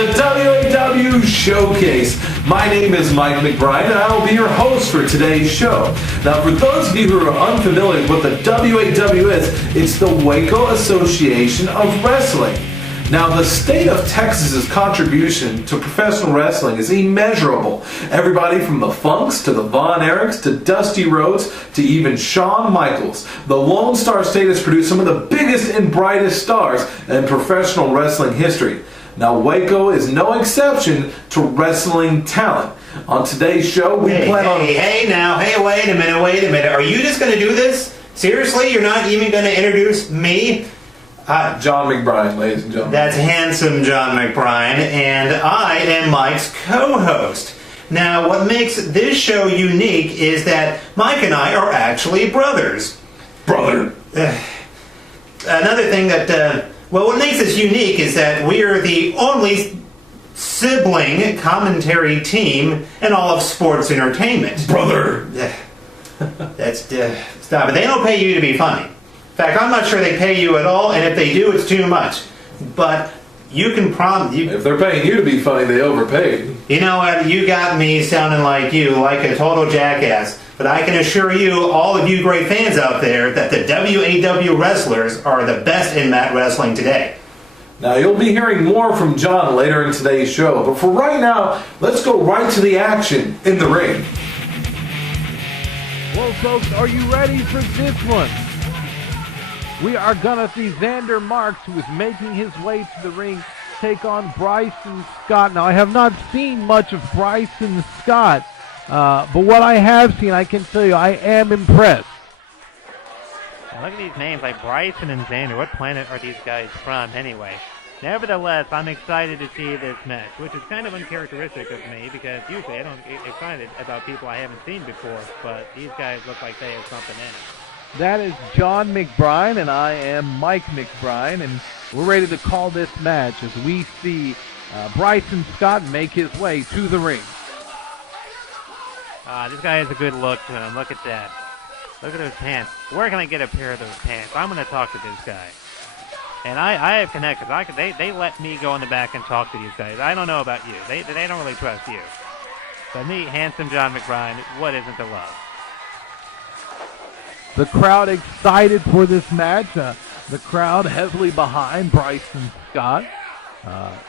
to WAW Showcase. My name is Mike McBrine, and I will be your host for today's show. Now, for those of you who are unfamiliar with what the WAW is, it's the Waco Association of Wrestling. Now, the state of Texas's contribution to professional wrestling is immeasurable. Everybody from the Funks to the Von Erichs to Dusty Rhodes to even Shawn Michaels. The Lone Star State has produced some of the biggest and brightest stars in professional wrestling history. Now, Waco is no exception to wrestling talent. On today's show, we plan on... Hey, wait a minute. Are you just going to do this? Seriously? You're not even going to introduce me? Jon McBrine, ladies and gentlemen. That's handsome Jon McBrine, and I am Mike's co-host. Now, what makes this show unique is that Mike and I are actually brothers. Brother. Another thing that, what makes us unique is that we are the only sibling commentary team in all of sports entertainment. Brother. Stop it. They don't pay you to be funny. In fact, I'm not sure they pay you at all, and if they do, it's too much. But you can promise... If they're paying you to be funny, they overpaid. You know what? You got me sounding like you, like a total jackass. But I can assure you, all of you great fans out there, that the WAW wrestlers are the best in mat wrestling today. Now, you'll be hearing more from Jon later in today's show. But for right now, let's go right to the action in the ring. Well, folks, are you ready for this one? We are going to see Xander Marks, who is making his way to the ring, take on Bryson Scott. Now, I have not seen much of Bryson Scott, but what I have seen, I can tell you, I am impressed. Now, look at these names like Bryson and Xander. What planet are these guys from anyway? Nevertheless, I'm excited to see this match, which is kind of uncharacteristic of me because usually I don't get excited about people I haven't seen before, but these guys look like they have something in it. That is Jon McBrine, and I am Mike McBrine, and we're ready to call this match as we see Bryson Scott make his way to the ring. This guy has a good look to him. Look at that. Look at those pants. Where can I get a pair of those pants? I'm going to talk to this guy. And I have connections. They let me go in the back and talk to these guys. I don't know about you. They don't really trust you. But me, handsome Jon McBrine, what isn't to love? The crowd excited for this match. The crowd heavily behind Bryson Scott.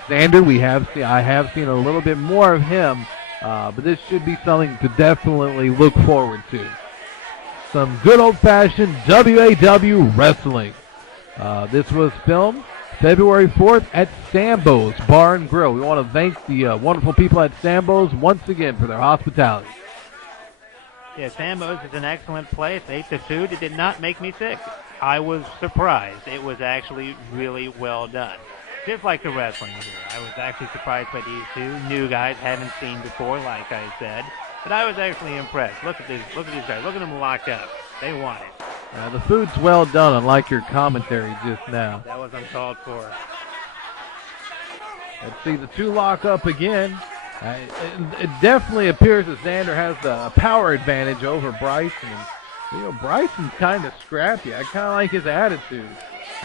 Xander, I have seen a little bit more of him, but this should be something to definitely look forward to. Some good old-fashioned WAW wrestling. This was filmed February 4th at Sambo's Bar and Grill. We want to thank the wonderful people at Sambo's once again for their hospitality. Yeah, Sambo's is an excellent place. Ate the food. It did not make me sick. I was surprised. It was actually really well done. Just like the wrestling here. I was actually surprised by these two new guys haven't seen before, like I said. But I was actually impressed. Look at these guys. Look at them locked up. They want it. The food's well done, unlike your commentary just now. That was uncalled for. Let's see the two lock up again. It definitely appears that Xander has the power advantage over Bryson. And, Bryson's kind of scrappy. I kind of like his attitude.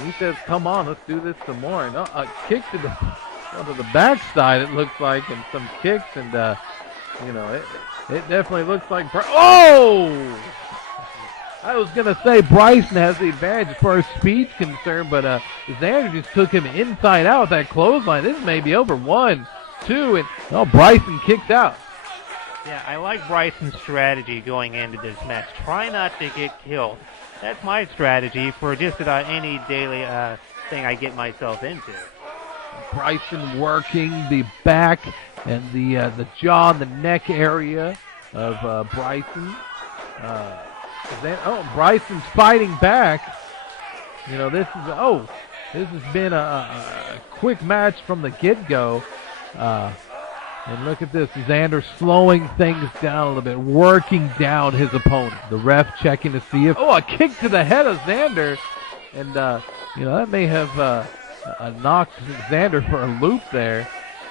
He says, come on, let's do this some more. And a kick to the backside, it looks like, and some kicks. And, it definitely looks like... Oh! I was going to say Bryson has the advantage as far as speed's concerned, but Xander just took him inside out with that clothesline. This may be over. 1, 2, and Bryson kicks out. Yeah, I like Bryson's strategy going into this match. Try not to get killed. That's my strategy for just about any daily thing I get myself into. Bryson working the back and the jaw and the neck area of Bryson. Bryson's fighting back. This has been a quick match from the get-go. And look at this, Xander slowing things down a little bit, working down his opponent. The ref checking to see if... a kick to the head of Xander. And, that may have knocked Xander for a loop there.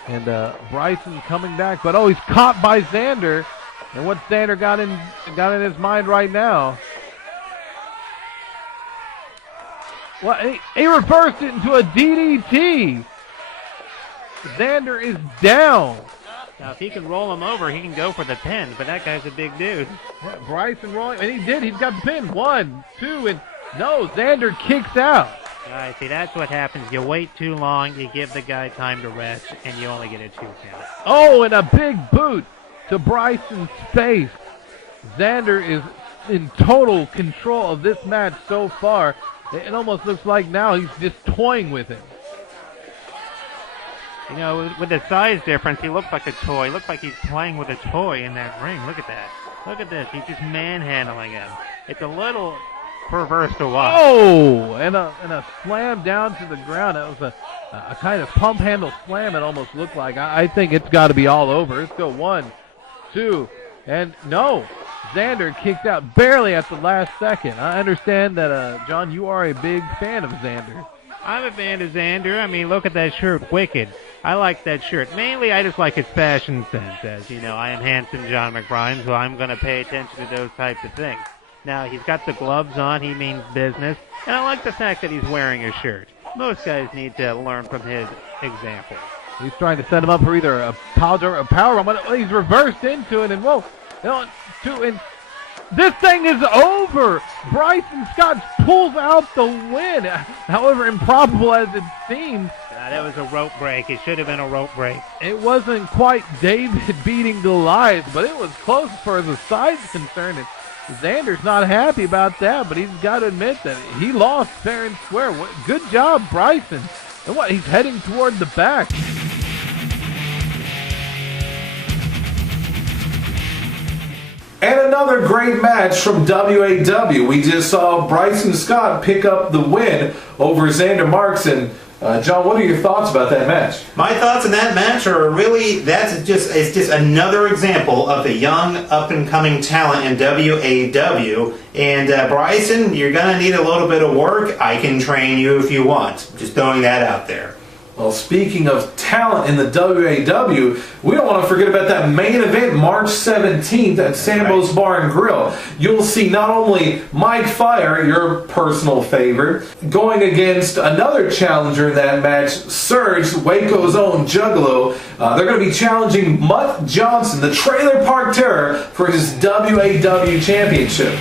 And Bryson coming back, but he's caught by Xander. And what Xander got in his mind right now... Well, he reversed it into a DDT. Xander is down. Now, if he can roll him over, he can go for the pin, but that guy's a big dude. Yeah, Bryson rolling, and he did. He's got the pin. 1, 2, and no, Xander kicks out. All right, see, that's what happens. You wait too long, you give the guy time to rest, and you only get a 2 count. Oh, and a big boot to Bryson's face. Xander is in total control of this match so far. It almost looks like now he's just toying with him. You know, with the size difference, he looks like a toy. Looks like he's playing with a toy in that ring. Look at that. Look at this. He's just manhandling him. It's a little perverse to watch. Oh, and a slam down to the ground. That was a kind of pump handle slam, it almost looked like. I think it's got to be all over. Let's go 1, 2, and no. Xander kicked out barely at the last second. I understand that, John, you are a big fan of Xander. I'm a fan of Xander. I mean, look at that shirt. Wicked. I like that shirt. Mainly, I just like his fashion sense. As you know, I am handsome Jon McBrine, so I'm going to pay attention to those types of things. Now, he's got the gloves on. He means business. And I like the fact that he's wearing a shirt. Most guys need to learn from his example. He's trying to set him up for either a power bomb. He's reversed into it, and whoa. 2, and this thing is over. Bryson Scott pulls out the win. However improbable as it seems. That was a rope break. It should have been a rope break. It wasn't quite David beating Goliath, but it was close as far as the side's concerned. And Xander's not happy about that, but he's got to admit that he lost fair and square. Good job, Bryson. And he's heading toward the back. And another great match from WAW. We just saw Bryson Scott pick up the win over Xander Marks. And John, what are your thoughts about that match? My thoughts on that match are really, it's just another example of the young, up-and-coming talent in WAW. And Bryson, you're going to need a little bit of work. I can train you if you want. Just throwing that out there. Well, speaking of talent in the WAW, we don't want to forget about that main event March 17th at Sambo's Bar and Grill. You'll see not only Mike Fire, your personal favorite, going against another challenger in that match, Surge, Waco's own Juggalo. They're going to be challenging Mutt Johnson, the Trailer Park Terror, for his WAW championship.